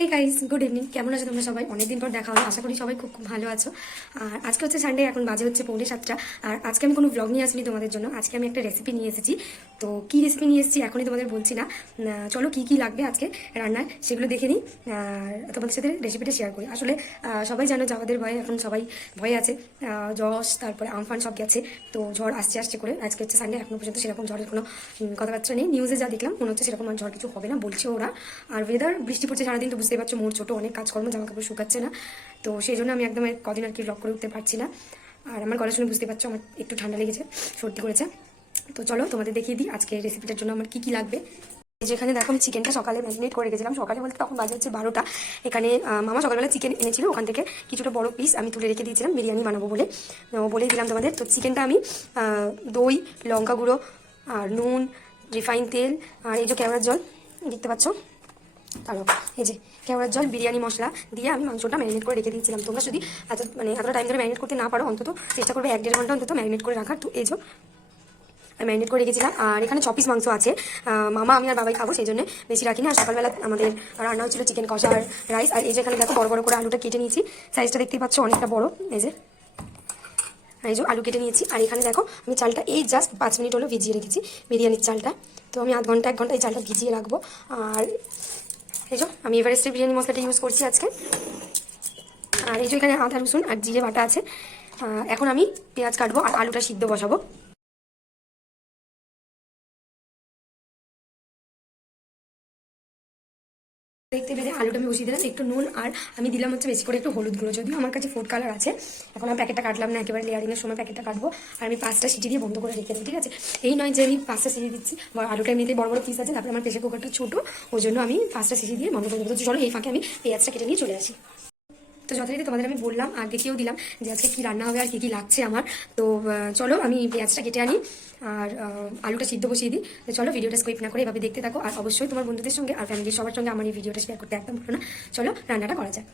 Hey guys, good evening. কেমন আছো তোমরা সবাই? অনেকদিন পর দেখা হলো, আশা করি সবাই খুব খুব ভালো আছো। আর আজকে হচ্ছে সানডে, এখন বাজে হচ্ছে 6:45। আর আজকে আমি কোনো ব্লগ নিয়ে আসিনি তোমাদের জন্য। আজকে আমি একটা রেসিপি নিয়ে এসেছি। তো কি রেসিপি নিয়ে এসেছি এখনই তোমাদের বলছি না, চলো কি কি লাগবে আজকে রান্নায় সেগুলো দেখে নিই আর তোমাদের সাথে রেসিপিটা শেয়ার করি। আসলে সবাই জানো যাওয়াদের ভয়ে এখন সবাই ভয়ে আছে, যশ তারপরে আমফান সব গেছে। তো ঝড় আসছে আসছে করে, আজকে হচ্ছে সানডে, এখনো পর্যন্ত সেরকম ঝড়ের কোনো কথাবার্তা নেই। নিউজে যা দেখলাম মনে হচ্ছে সেরকম আর ঝড় কিছু হবে না বলছে ওরা। আর ওয়েদার বৃষ্টি পড়ছে সারাদিন, তো বুঝতেই পারছো মোর ছোট অনেক কাজকর্ম, জামা কাপড় শুকাচ্ছে না। তো সেই জন্য আমি একদম কদিন আর কি ব্লগ করে উঠতে পারছি না। আর আমার গলা শুনে বুঝতে পারছো আমার একটু ঠান্ডা লেগেছে, সর্দি করেছে। তো চলো তোমাদের দেখিয়ে দিই আজকে রেসিপিটার জন্য আমার কি কি লাগবে। যেখানে দেখো আমি চিকেনটা সকালে ম্যারিনেট করে রেখেছিলাম, সকালে বলতে তখন বাজে হচ্ছে 12টা। এখানে মামা সকালবেলা চিকেন এনেছিল, ওখান থেকে কিছুটা বড় পিস আমি তুলে রেখে দিয়েছিলাম বিরিয়ানি বানাবো বলে, বলেই দিলাম তোমাদের। তো চিকেনটা আমি দই, লঙ্কা গুঁড়ো আর নুন, রিফাইন তেল আর এই যে কেওড়ার জল দেখতে পাচ্ছ, তারও এই যে কেওড়ার জল, বিরিয়ানি মশলা দিয়ে আমি মাংসটা ম্যারিনেট করে রেখে দিয়েছিলাম। তোমরা যদি এতটা টাইম ধরে ম্যারিনেট করতে না পারো, অন্তত চেষ্টা করবে 1-1.5 ঘন্টা অন্তত ম্যারিনেট করে রাখার। তো এই যে ম্যারিনেট করে রেখেছিলাম। আর এখানে 6 পিস মাংস আছে, মামা আমি আর বাবাই খাবো, সেই জন্য বেশি রাখিনি। আর সকালবেলা আমাদের রান্না হচ্ছিল চিকেন কষা আর রাইস। আর এই যে এখানে দেখো বড় বড় করে আলুটা কেটে নিয়েছি, সাইজটা দেখতেই পাচ্ছ অনেকটা বড়। এই যে আলু কেটে নিয়েছি। আর এখানে দেখো আমি চালটা এই জাস্ট 5 মিনিট হলো ভিজিয়ে রেখেছি, বিরিয়ানির চালটা। তো আমি আধ ঘন্টা 1 ঘন্টা এই চালটা ভিজিয়ে রাখবো। আর এই যে আমি এভারেস্টের বিরিয়ানি মশলাটা ইউজ করছি আজকে। আর এই যে এখানে আদা রসুন আর জিরে বাটা আছে। এখন আমি পেঁয়াজ কাটবো আর আলুটা সিদ্ধ বসাবো। দেখতে পেরে আলুটা আমি বসিয়ে দিলাম, একটু নুন আর আমি দিলাম হচ্ছে বেশি করে একটু হলুদ গুঁড়ো, যদিও আমার কাছে ফুড কালার আছে। এখন আমি প্যাকেটটা কাটলাম না, একেবারে লেয়ারিংয়ের সময় প্যাকেটটা কাটবো। আর আমি 5টা সিটি দিয়ে বন্ধ করে রেখে দেবো, ঠিক আছে? এই নয় যে আমি 5টা সিটি দিচ্ছি, আলুটা এমনিতেই বড় বড় পিস আছে, তারপরে আমার প্রেসার কুকারটা ছোটো, ওই জন্য আমি 5টা সিটি দিয়ে বন্ধ করে দেবো। চলো এই ফাঁকে আমি পেঁয়াজটা কেটে নিয়ে চলে আসি। তো যথারীতি তোমাদের আমি বললাম আর দেখিয়েও দিলাম যে আজকে কী রান্না হবে আর কী কী লাগছে আমার। তো চলো আমি পেঁয়াজটা কেটে আনি আর আলুটা সিদ্ধ বসিয়ে দিই। তো চলো ভিডিওটা স্কিপ না করে এভাবে দেখতে থাকো। আর অবশ্যই তোমার বন্ধুদের সঙ্গে আর ফ্যামিলির সবার সঙ্গে আমার এই ভিডিওটা শেয়ার করতে একদম ভুলো না। চলো রান্নাটা করা যাক।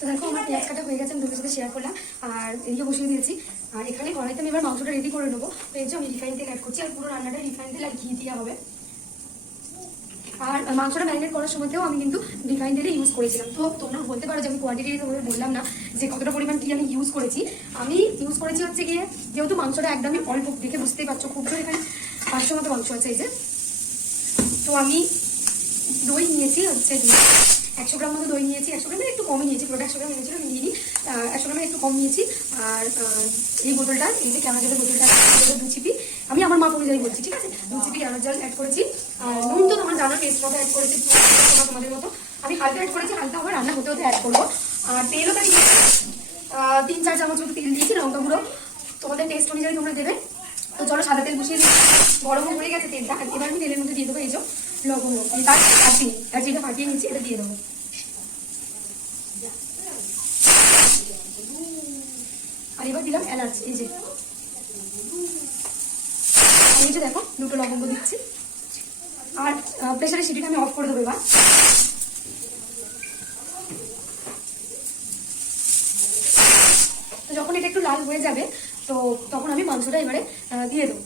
তো দেখো আমার পেঁয়াজ কাটা হয়ে গেছে, আমি তোমাদের সাথে শেয়ার করলাম। আর এদিকে বসিয়ে দিয়েছি। আর এখানে কড়াইতে আমি এবার মাংসটা রেডি করে নেবো। তো এই যে আমি রিফাইন তেল অ্যাড করছি, আর পুরো রান্নাটা রিফাইন তেল আর ঘি দেওয়া হবে। আর মাংসটা ম্যারিনেট করার সময়তেও আমি কিন্তু রিফাইন তেলে ইউজ করেছিলাম। তো তোমরা বলতে পারো যে আমি কোয়ান্টিটি তোমাদের বললাম না যে কতটা পরিমাণ কি আমি ইউজ করেছি। আমি ইউজ করেছি হচ্ছে গিয়ে, যেহেতু মাংসটা একদমই অল্প, দেখে বুঝতেই পারছো খুব জোর এখানে 500 মতো মাংস আছে এই যে। তো আমি দই নিয়েছি হচ্ছে 100 গ্রাম মতো দই নিয়েছি, 100 গ্রামের একটু কমই নিয়েছি, পুরোটা 100 গ্রাম নিয়েছিল আমি নিইনি, 100 গ্রামের একটু কম নিয়েছি। আর এই বোতলটা, এই যে কেওড়া জলের বোতলটা 2 চিপি, আমি আমার মাপ অনুযায়ী বলছি, ঠিক আছে? 2 চিপি কেওড়া জল অ্যাড করেছি। আর নুন তো তোমার জানো টেস্ট মতো অ্যাড করেছি, তোমাদের মতো আমি হালকা অ্যাড করেছি, হালকা আবার রান্না হতে হতে অ্যাড করবো। আর তেলও তাই 3-4 চামচ মতো তেল দিয়েছি, লঙ্কা গুঁড়ো তোমাদের টেস্ট অনুযায়ী তোমরা দেবে। তো চলো সাদা তেল বসিয়ে দিই, গরম হয়ে গেছে তেলটা। আর এবার আমি তেলের মধ্যে দিয়ে দেবো এই যে লবঙ্গ, তার যেটা ফাটিয়ে নিচ্ছি এটা দিয়ে দেবো। আর এবার দিলাম এলাচ, এই যে দেখো 2টো লবঙ্গ দিচ্ছি। আর প্রেসারের সিটিটা আমি অফ করে দেবো এবার। তো যখন এটা একটু লাল হয়ে যাবে, তো তখন আমি মাংসটা এবারে দিয়ে দেবো।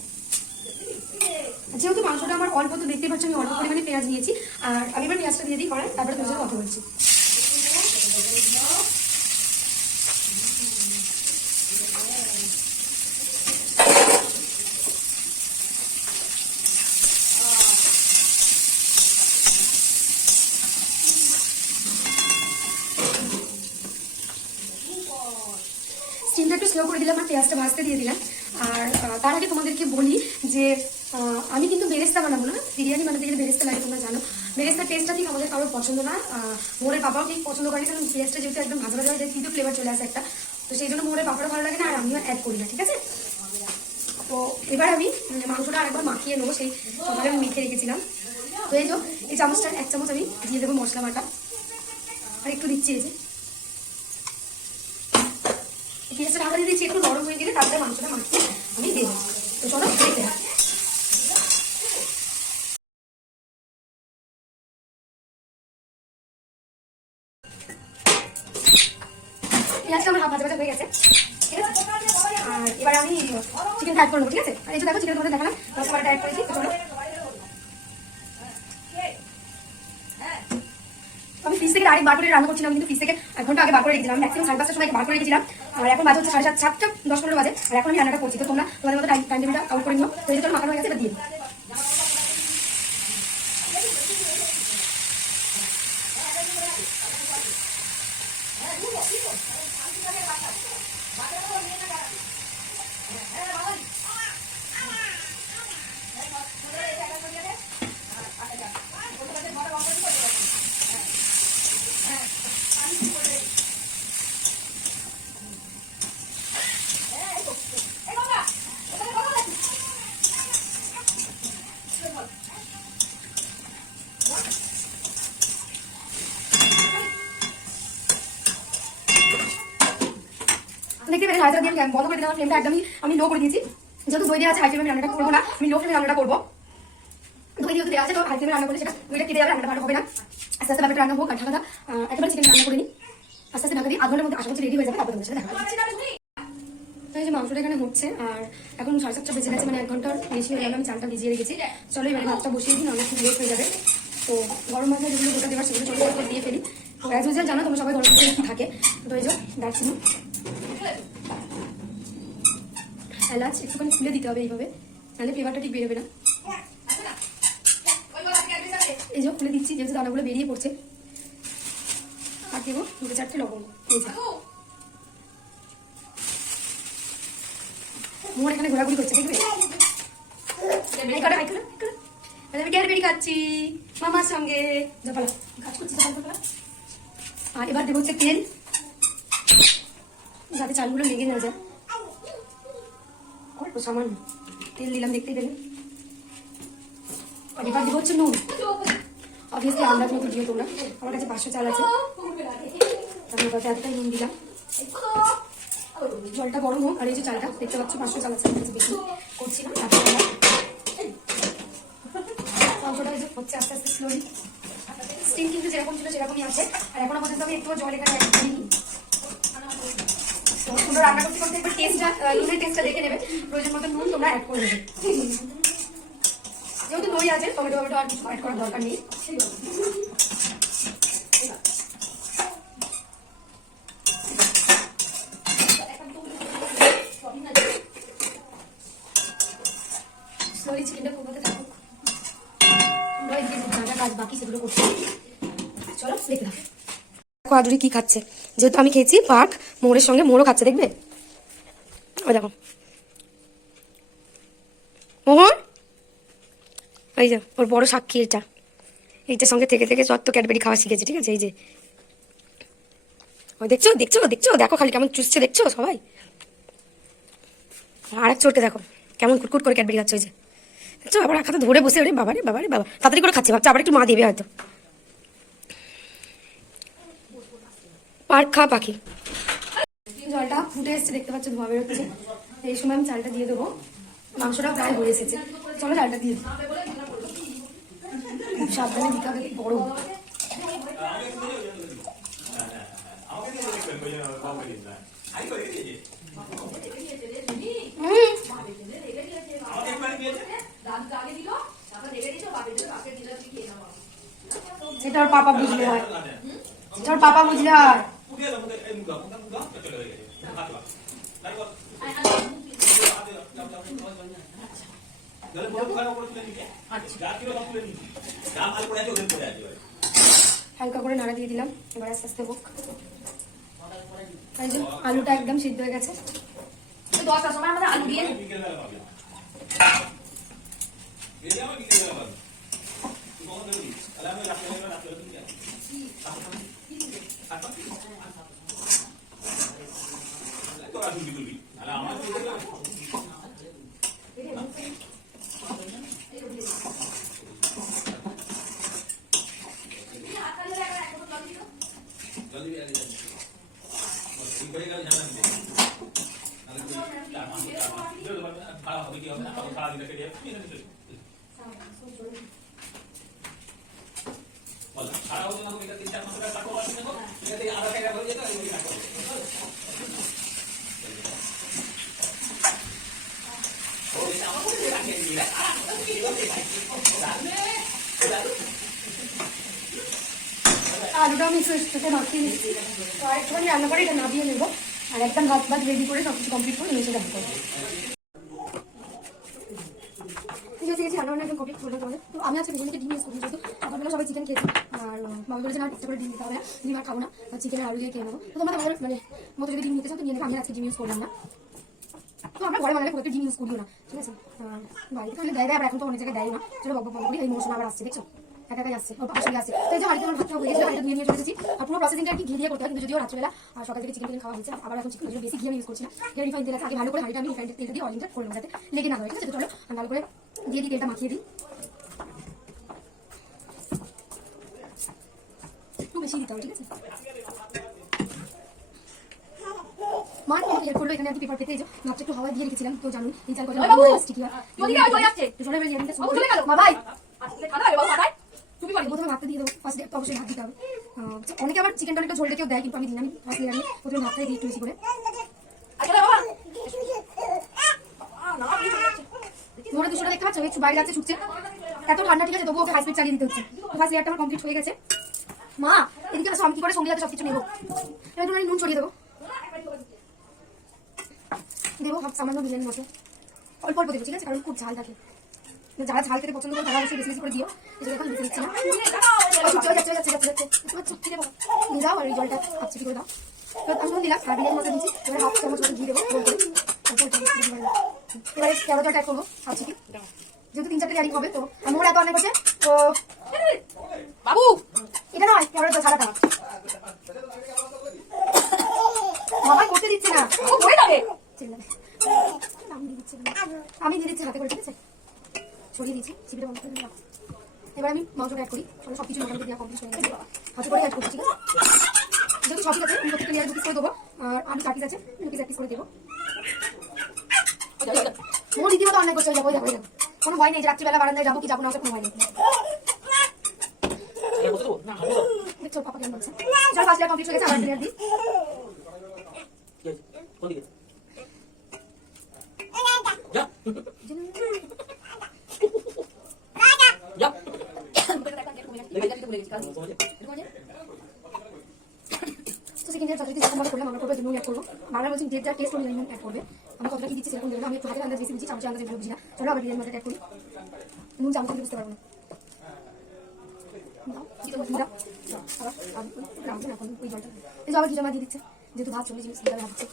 যেহেতু মাংসটা আমার অল্প, তো দেখতে পাচ্ছ আমি অল্প পরিমাণে পেঁয়াজ নিয়েছি। আর আমি এবার পেঁয়াজটা দিয়ে দিই কড়াই, তারপরে তোমার সাথে কথা বলছি। স্টিমটা একটু স্লো করে দিলাম আর পেঁয়াজটা ভাজতে দিয়ে দিলাম। আর তার আগে তোমাদেরকে বলি যে আমি কিন্তু বেরেস্তা বানাবো না, বিরিয়ানি বানাতে গেলে বেরেস্তা লাগে, তোমরা জানো। বেরেস্তার টেস্টটা ঠিক আমাদের কারোর পছন্দ না, মোড়ের পাপাও ঠিক পছন্দ করেনি, কারণ পেঁয়াজটা যেহেতু একদম ভাজা ভাজা হয়ে যায় কিন্তু ফ্লেভার চলে আসে একটা। তো সেই জন্য মোড়ের পাপারও ভালো লাগে না, আর আমিও অ্যাড করি না, ঠিক আছে? তো এবার আমি মাংসটা আরেকবার মাখিয়ে নেবো, সেই সকালে আমি মেখে রেখেছিলাম। তো এই যে এই চামচটা 1 চামচ আমি দিয়ে দেবো মশলা বাটা, আর একটু দিচ্ছি এই যে পেঁয়াজটা ঢাকা দিয়ে দিচ্ছি, একটু নরম হয়ে গেলে তারপরে মাংসটা মাখিয়ে আমি দিয়ে দেবো। তো চলো দেখতে হবে। পেঁয়াজটা আমার হাফ ভাজা ভাজা হয়ে গেছে, ঠিক আছে? আর এবার আমি চিকেনটা অ্যাড করে নেবো, ঠিক আছে? আর এই যে দেখো চিকেন তোমাদের দেখালাম, মশলাটা অ্যাড করেছি। তো চলো আমি ফ্রিজ থেকে ডাইরেক্ট বার করে রান্না করছিলাম, কিন্তু ফ্রিজ থেকে 1 ঘন্টা আগে বার করে রেখেছিলাম, ম্যাক্সিমাম 5:30টার সময় বার করে রেখেছিলাম। আর এখন বাজে হচ্ছে 7:30, 10-15 বাজে। আর এখন আমি রান্নাটা করছি। তো তোমরা তোমাদের মতো টাইম টেবিলটা আউট করে নিও। তো এই যে তোর মাখানো হয়ে গেছে, এবার দিয়ে দেখতে পেলে নাড়াচাড়া দিয়ে বন্ধ করে দিলাম। ফ্লেমটা একদমই আমি লো করে দিয়েছি, যেহেতু দই দেওয়া আছে। হাই ফ্লেমে রান্নাটা করবো না, আমি লো ফ্লেমে রান্নাটা করবো। দই যেহেতু দেওয়া আছে, তো হাই ফ্লেমে রান্না করলে সেটা দইটা কেটে যাবে, রান্নাটা ভালো হবে না। আস্তে আস্তে ব্যাপারটা রান্না হোক। আর ঢাকা একেবারে চিকেন রান্না করে নিই, আস্তে আস্তে ঢাকা দিই। 1 ঘন্টার মধ্যে আশা করছি রেডি হয়ে যাবে, তারপর তোমাদের সাথে দেখা হবে। তো এই যে মাংসটা এখানে হচ্ছে, আর এখন 7:30 বেজে গেছে, মানে 1 ঘন্টার বেশি হয়ে গেল। আমি চালটা ভিজিয়ে রেখেছি। চলো এবারে ভাতটা বসিয়ে দিই, নাহলে খুব লেট হয়ে যাবে। তো গরম মশলা যেগুলো গোটা দেওয়ার সেগুলো চলো দিয়ে ফেলি। তো অ্যাজ ইউজুয়াল জানো তোমরা সবাই গরম মশলা কি থাকে। তো এই যে দারচিনি, এলাচ একটুখানি খুলে দিতে হবে এইভাবে, নাহলে ফ্লেভারটা ঠিক বেরোবে না। এই যে খুলে দিচ্ছি, যেহেতু দানাগুলো বেরিয়ে পড়ছে। আর দেবো 2-4টে লবঙ্গ। এই যে মোর এখানে ঘোরাঘুরি করছে, দেখবে? আমি ক্যাডবেরি খাচ্ছি মামার সঙ্গে, কাজ করছি। আর এবার দেবো হচ্ছে তেল, যাতে চালগুলো লেগে না যায়। অল্প সামান্য তেল দিলাম, দেখতেই পেলে। আর এবার দেবো হচ্ছে নুন। অবভিয়াসলি আন্দাজ মতো দিও তোমরা। আমার কাছে 500 চাল আছে, তার মধ্যে এতটাই নুন দিলাম। জলটা গরম হোক। আর এই যে চালটা দেখতে পাচ্ছ 500 চাল আছে, বেশি করছি না। মাংসটা হচ্ছে আস্তে আস্তে স্লোলি। স্টিম কিন্তু যেরকম ছিল সেরকমই আছে। আর এখনো পর্যন্ত আমি একটু জল এখানে অ্যাড করিনি। তোমরা রান্না করতে করতে একবার নুনের টেস্টটা দেখে নেবে, প্রয়োজন মতো নুন তোমরা অ্যাড করে নেবে। যেহেতু দই আছে, টমেটো আর কিছু অ্যাড করার দরকার নেই। স্লোলি চিকেনটা কোথাতে থাকুক, কাজ বাকি সেগুলো করতে। চলো দেখে দাও আদুরি কি খাচ্ছে। যেহেতু আমি খেয়েছি পার্ক মোড়ের সঙ্গে, মোড়ও খাচ্ছে, দেখবে? ওই দেখো মোহর, এই যে ওর বড় সাক্ষী এটা। এইটার সঙ্গে থেকে থেকে যত ক্যাডবেরি খাওয়া শিখেছে, ঠিক আছে? এই যে ওই দেখছো দেখছো দেখছো, দেখো খালি কেমন চুষছে, দেখছো সবাই? আর এক চোরকে দেখো কেমন কুটকুট করে ক্যাডবেরি খাচ্ছে। ওই যে দেখছো, আবার এক হাতে ধরে বসে, ওরে বাবা রে বাবা রে বাবা, তাড়াতাড়ি করে খাচ্ছে, ভাবছে আবার একটু মা দেবে হয়তো। পার্ক খা পাখি। জলটা ফুটে এসছে, দেখতে পাচ্ছ ধোয়া বেরোচ্ছে। এই সময় আমি চালটা দিয়ে দেবো। মাংসটা প্রায় হয়ে এসেছে, চলো চালটা দিয়ে দিই। খুব সাবধানে দিতে হবে, গরম। সেটা ওর পাপা বুঝলে হয়, সেটা ওর পাপা বুঝলে হয়। হালকা করে নাড়া দিয়ে দিলাম, এবার আস্তে আস্তে হোক। আলুটা একদম সিদ্ধ হয়ে গেছে। 10টার সময় আমাদের আলু দিয়ে আলুটা আমি সাথে মাখিয়ে নিচ্ছি। তো আরেকটুখানি রান্না করে এটা নামিয়ে নেবো, আর একদম ভাত ভাত রেডি করে সব কিছু কমপ্লিট করে নিচে যাবো। ঠিক আছে, রান্না বান্না একদম কমপ্লিট করে তোমাদের। তো আমি আজকে বেগুনিকে ডিম ইউজ করি, যেহেতু সকালবেলা সবাই চিকেন খেয়েছি, আর বাবা বলেছে না চেষ্টা করে ডিম দিতে হবে না, ডিম আর খাবো না, চিকেনের আলু দিয়ে খেয়ে নেবো। তো তোমরা তোমাদের মানে মতো যদি ডিম নিতে চাও তো নিয়ে নেবে, আমি আজকে ডিম ইউজ করলাম না। তো আমরা ঘরে বানালে প্রত্যেক ডিম ইউজ করিও না, ঠিক আছে। বাড়িতে তাহলে দেয়, আবার এখন তো অনেক জায়গায় দেয় না, চলো বক বক করি। এই মৌসুম আবার আসছে, দেখছো একা একাই আসছে, ওর পাশে আসছে। তো এই যে বাড়িতে আমার ভাতটা হয়ে গেছে, বাড়িতে ধুয়ে নিয়ে চলে এসেছি। আর পুরো প্রসেসিংটা আর কি ঘি দিয়ে করতে হয়, কিন্তু যদিও রাত্রেবেলা আর সকাল থেকে চিকেন টিকেন খাওয়া হয়েছে, আবার এখন চিকেন বেশি ঘি আমি ইউজ করছি না, রিফাইন তেল আছে। আগে ভালো করে হাঁড়িটা আমি রিফাইন তেল দিয়ে অয়েলটা করে নেবো যাতে লেগে না হয়, ঠিক আছে। চলো ভালো করে দিয়ে দিই, তেলটা মাখিয়ে দিই, একটু বেশি দিতে হবে, ঠিক আছে। মান আমাকে হেল্প করলো, এখানে আর কি পেপার পেতে মাত্র একটু হাওয়া দিয়ে রেখেছিলাম, তো জানুন এই চাল কথা স্টিকি হয়। চলে বেরিয়ে মা ভাই তুমি বলি প্রথমে ভাতটা দিয়ে দেবো, ফার্স্টে তো অবশ্যই ভাত দিতে হবে। অনেকে আবার চিকেনটা অনেকটা ঝোলটা কেউ দেয়, কিন্তু আমি দিই না, আমি ফার্স্টে আমি প্রথমে ভাতটাই দিই একটু বেশি করে। মোটা দুশোটা দেখতে পাচ্ছ, একটু বাইরে যাচ্ছে ছুটছে, এত ঠান্ডা, ঠিক আছে, তবুও ওকে হাই স্পিড চালিয়ে দিতে হচ্ছে। ফার্স্ট লেয়ারটা আমার কমপ্লিট হয়ে গেছে। মা এদিকে আসো, আমি কি করে সঙ্গে যাতে সবকিছু নেবো। এবার একটু নুন ছড়িয়ে দেবো, দেবো সামান্য বিরিয়ানির মতো, অল্প অল্প দেবো, ঠিক আছে, কারণ খুব ঝাল থাকে। যারা ঝাল খেতে পছন্দ করে তারা অবশ্যই বেশি বেশি করে দিও। এটা এখন দিতে দিচ্ছি না, দিয়ে দাও, আর এই জলটা আপচি করে দাও। আমি নুন দিলাম, আর বিরিয়ানি মশলা দিচ্ছি, এবার হাফ চামচ মতো দিয়ে দেবো গোল করে। এবারে কেওড়া জলটা অ্যাড করবো আপচি, যেহেতু 3-4টে লেয়ারিং হবে, তো আমার এত অনেক হচ্ছে। তো বাবু এটা নয়, কেওড়া জল ছাড়াটা বাবা করতে দিচ্ছে না, আমি দিয়ে দিচ্ছি হাতে করে, ঠিক আছে, ছড়িয়ে দিচ্ছি চিপিটা বন্ধ করে দিলাম। এবার আমি মাংসটা অ্যাড করি, সব কিছু মোটামুটি দেওয়া কমপ্লিট হয়ে গেছে, হাতে করে অ্যাড করছি, ঠিক আছে। যেহেতু সবই আছে, আমি প্রত্যেকটা লেয়ার 2 পিস করে দেবো, আর আমি 4 পিস আছে 2 পিস 1 পিস করে দেবো। মোর রীতিমতো অনেক করছে, যাবো যাবো যাবো, কোনো ভয় নেই যে রাত্রিবেলা বারান্দায় যাবো কি যাবো না, ওটা কোনো ভয় নেই। দেখছো পাপা কেমন বলছে। চল ফার্স্ট লেয়ার কমপ্লিট হয়ে গেছে, আবার লেয়ার দিই। বাংলা বলছি ডেট যা টেস্ট অনুযায়ী নুন অ্যাড করবে, আমি কতটা কি দিচ্ছি সেরকম দেবো না, আমি একটু হাতের আন্দাজ বেশি দিচ্ছি, চামচের আন্দাজ এগুলো বুঝি না। চলো আবার বিরিয়ানি মশলা অ্যাড করি, নুন চামচ বুঝতে পারবো না, ওই জলটা এই যে আবার ঘিটা মা দিয়ে দিচ্ছে, যেহেতু ভাত চলে জিনিস ভাত দিচ্ছে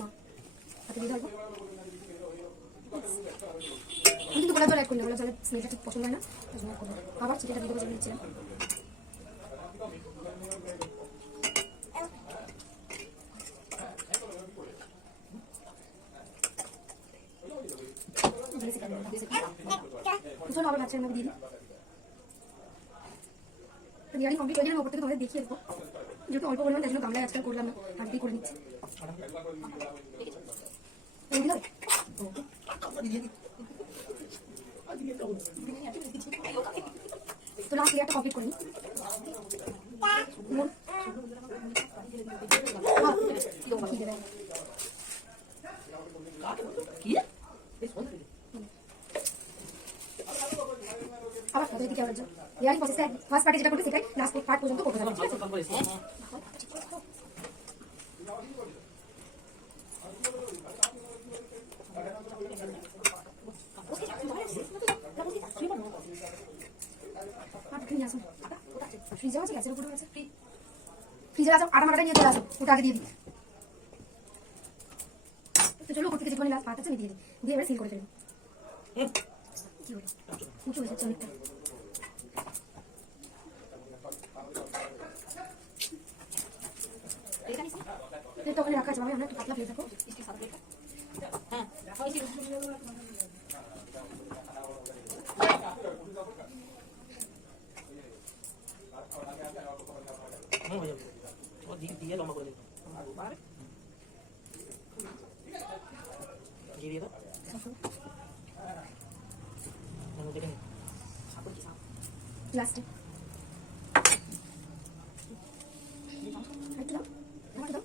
মা হাতে দিয়ে ধরবো। আমি কিন্তু গোলাপ জল অ্যাড করি না, গোলাপ জলের স্মেলটা ঠিক পছন্দ হয় না, আবার চিকেনটা দিয়ে দেবো জল দিচ্ছিলাম। চলো আবার ভাতটা আমাকে দিয়ে দিই, বিরিয়ানি কমপ্লিট হয়ে গেলে ওপর থেকে তোমাদের দেখিয়ে দেবো, যেহেতু অল্প পরিমাণ তাই জন্য গামলায় আজকাল করলাম না, হাত দিয়ে করে নিচ্ছি। তো লাস্ট লেয়ারটা কমপ্লিট করি, আবার কত দিকে আবার লেয়ারিং প্রসেসে ফার্স্ট পার্টি যেটা করবে সেটাই লাস্ট পার্ট পর্যন্ত করতে হবে, ঠিক আছে। ফ্রিজে আছে, গ্যাসের উপরে আছে, ফ্রিজে আছে, আটা মাটাটা নিয়ে চলে আসো, ওটা আগে দিয়ে দিই। তো চলো ওপর থেকে যেখানে লাস্ট ভাত আছে আমি দিয়ে দিই, দিয়ে এবার সিল করে ফেলবো। কি হলো উঁচু হয়ে যাচ্ছে অনেকটা, তো ওখানে রাখা আছে, আমি একটু পাতলা ফেলে থাকো। লাস্টে আরেকটু দাও, আরেকটু দাও,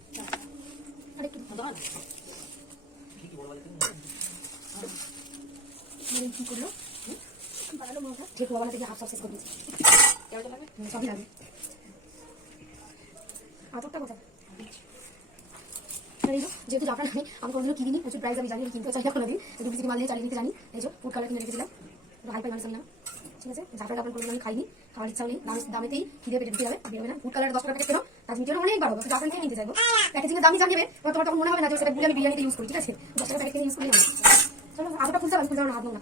আরেকটু দাও। কি করলো বানালো মাথা ঠিক বাবা থেকে হাফ সাকসেস করে দিয়েছে কেমন লাগবে সবই লাগবে আতরটা কোথায় যেহেতু জাফরান আমি কোনোদিনও কিনিনি প্রচুর প্রাইস আমি জানি কিনতে চাই এখন দিন ডুপ্লিসিটি মাল দিয়ে চালিয়ে দিতে জানি এই যে ফুড কালার কিনে রেখেছিলাম হাই ফাই মানুষ আমি না ঠিক আছে জাফরান আপনার কোনোদিন আমি খাইনি খাওয়ার ইচ্ছাও নেই দামেতেই খিদে পেটে দিতে হবে বেরোবে না ফুড কালার 10 টাকা প্যাকেট কেন তার মিটিও অনেক বাড়ো জাফরান থেকে নিতে চাইবো প্যাকেজিংয়ের দামই জানিয়ে তোমার তখন মনে হবে না যে সেটা আমি বিরিয়ানিতে ইউজ করি ঠিক আছে 10 টাকা প্যাকেট কিনে ইউজ করি না চলো আতটা খুলতে হবে খুলতে না হাত না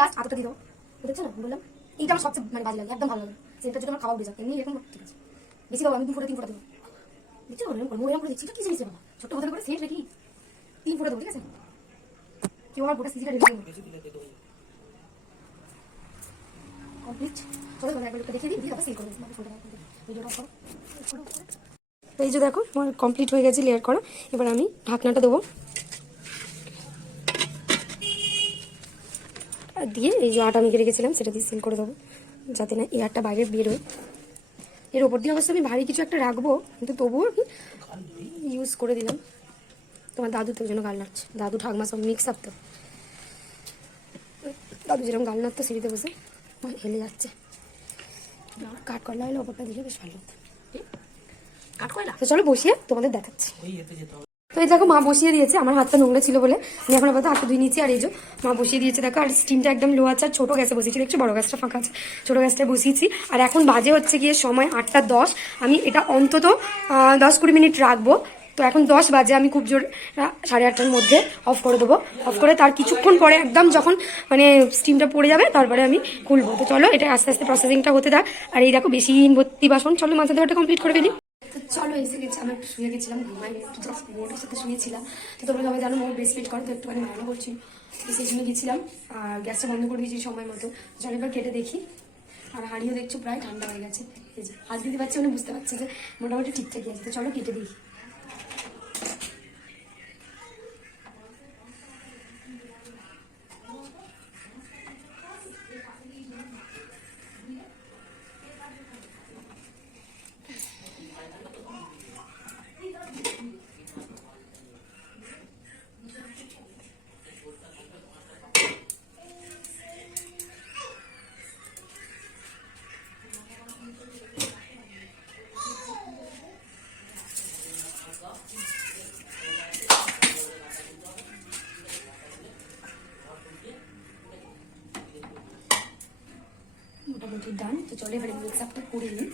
লাস্ট আতটা দিয়ে দেবো বুঝছো না বললাম এইটা আমার সবচেয়ে মানে বাজে লাগে একদম ভালো লাগে সেটা যদি আমার খাওয়া উঠে যায় এমনি এরকম ঠিক আছে বেশি খাবো আমি 2 ফোঁটা 3 ফোঁটা দেবো দেখছো মোড়ে করে দিচ্ছি কি জিনিস বাবা ছোট্ট বোতল করে সেট রেখি 3 ফোঁটা দেবো ঠিক আছে কেউ আমার গোটা সিজিটা রেডি কমপ্লিট চলো একবার দেখে দিই তারপর সেল করে দিই ভিডিওটা করো তো এই যে দেখো আমার কমপ্লিট হয়ে গেছে লেয়ার করা এবার আমি ঢাকনাটা দেবো আর দিয়ে এই যে আটা মেখে রেখেছিলাম সেটা দিয়ে সিল করে দেবো যাতে না এয়ারটা বাইরে বেরোয় এর ওপর দিয়ে অবশ্য আমি ভারী কিছু একটা রাখবো কিন্তু তবুও আমি ইউজ করে দিলাম তোমার দাদু তো ওই জন্য গাল নাড়ছে দাদু ঠাকমা সব মিক্স আপ তো দাদু যেরকম গাল নাড়তো সিঁড়িতে বসে হেলে যাচ্ছে কাঠ কয়লা হলে ওপরটা দিলে বেশ ভালো হতো কাঠ কয়লা তো চলো বসিয়ে তোমাদের দেখাচ্ছি তো এই দেখো মা বসিয়ে দিয়েছে আমার হাতটা নোংরা ছিল বলে আমি এখন আপাতত হাতটা ধুয়ে নিচ্ছি আর এই যে মা বসিয়ে দিয়েছে দেখো আর স্টিমটা একদম লো আছে আর ছোটো গ্যাসে বসিয়েছি দেখছো বড় গ্যাসটা ফাঁকা আছে ছোটো গ্যাসটা বসিয়েছি আর এখন বাজে হচ্ছে গিয়ে সময় 8:10 আমি এটা অন্তত 10-20 মিনিট রাখবো তো এখন 10 বাজে আমি খুব জোর 8:30টার মধ্যে অফ করে দেবো অফ করে তার কিছুক্ষণ পরে একদম যখন মানে স্টিমটা পড়ে যাবে তারপরে আমি খুলবো তো চলো এটা আস্তে আস্তে প্রসেসিংটা হতে থাক আর এই দেখো বেশি ভর্তি বাসন চলো মাথা দেওয়াটা কমপ্লিট করে ফেলি তো চলো এসে গেছি আমি একটু শুয়ে গেছিলাম ঘুমাই একটু জাস্ট মোটের সাথে শুয়েছিলাম তো তোমরা সবাই জানো মোট ব্রেস্ট ফিট করে তো একটুখানি ভালো করছি সেই জন্য গেছিলাম আর গ্যাসটা বন্ধ করে দিয়েছি সময় মতো চলো এবার কেটে দেখি আর হাঁড়িও দেখছো প্রায় ঠান্ডা হয়ে গেছে এই যে হাত দিতে পারছি মানে বুঝতে পারছি যে মোটামুটি ঠিকঠাকই আছে তো চলো কেটে দিই মোটামুটি ডান তো চলো এবারে মিক্স আপটা করে নিই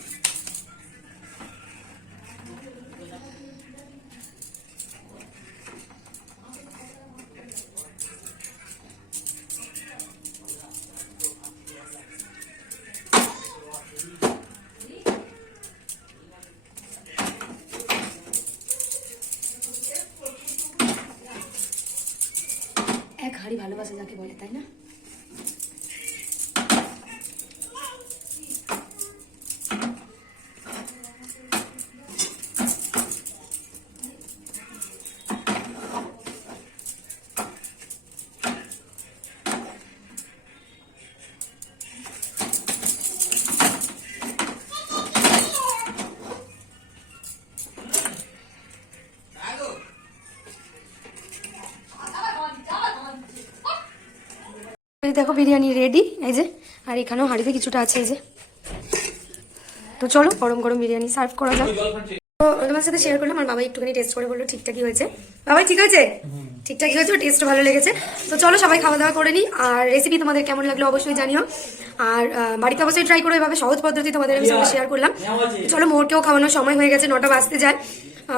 এক হাঁড়ি ভালোবাসা যাকে বলে তাই না দেখো বিরিয়ানি রেডি এই যে আর এখানেও হাঁড়িতে কিছুটা আছে এই যে তো চলো গরম গরম বিরিয়ানি সার্ভ করা যাক তো তোমার সাথে শেয়ার করলাম আমার বাবা একটুখানি টেস্ট করে বললো ঠিকঠাকই হয়েছে বাবাই ঠিক হয়েছে ঠিকঠাকই হয়েছে টেস্টও ভালো লেগেছে তো চলো সবাই খাওয়া দাওয়া করে নিই আর রেসিপি তোমাদের কেমন লাগলো অবশ্যই জানিও আর বাড়িতে অবশ্যই ট্রাই করো এভাবে সহজ পদ্ধতি তোমাদের আমি সঙ্গে শেয়ার করলাম চলো মোরকেও খাওয়ানোর সময় হয়ে গেছে 9টা বাজতে যায়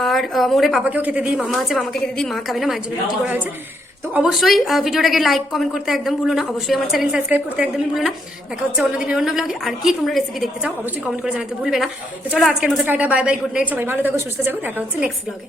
আর মোরে পাপাকেও খেতে দিই মামা আছে মামাকে খেতে দিই মা খাবে না মায়ের জন্য রুটি করা হয়েছে তো অবশ্যই ভিডিওটাকে লাইক কমেন্ট করতে একদম ভুলো না অবশ্যই আমার চ্যানেল সাবস্ক্রাইব করতে একদমই ভুলো না দেখা হচ্ছে অন্য দিনের অন্য ব্লগে আর কি তোমরা রেসিপি দেখতে চাও অবশ্যই কমেন্ট করে জানাতে ভুলবে না তো চলো আজকের মতো tata bye bye good night সবাই ভালো থাকো সুস্থ থাকো দেখা হচ্ছে নেক্সট ব্লগে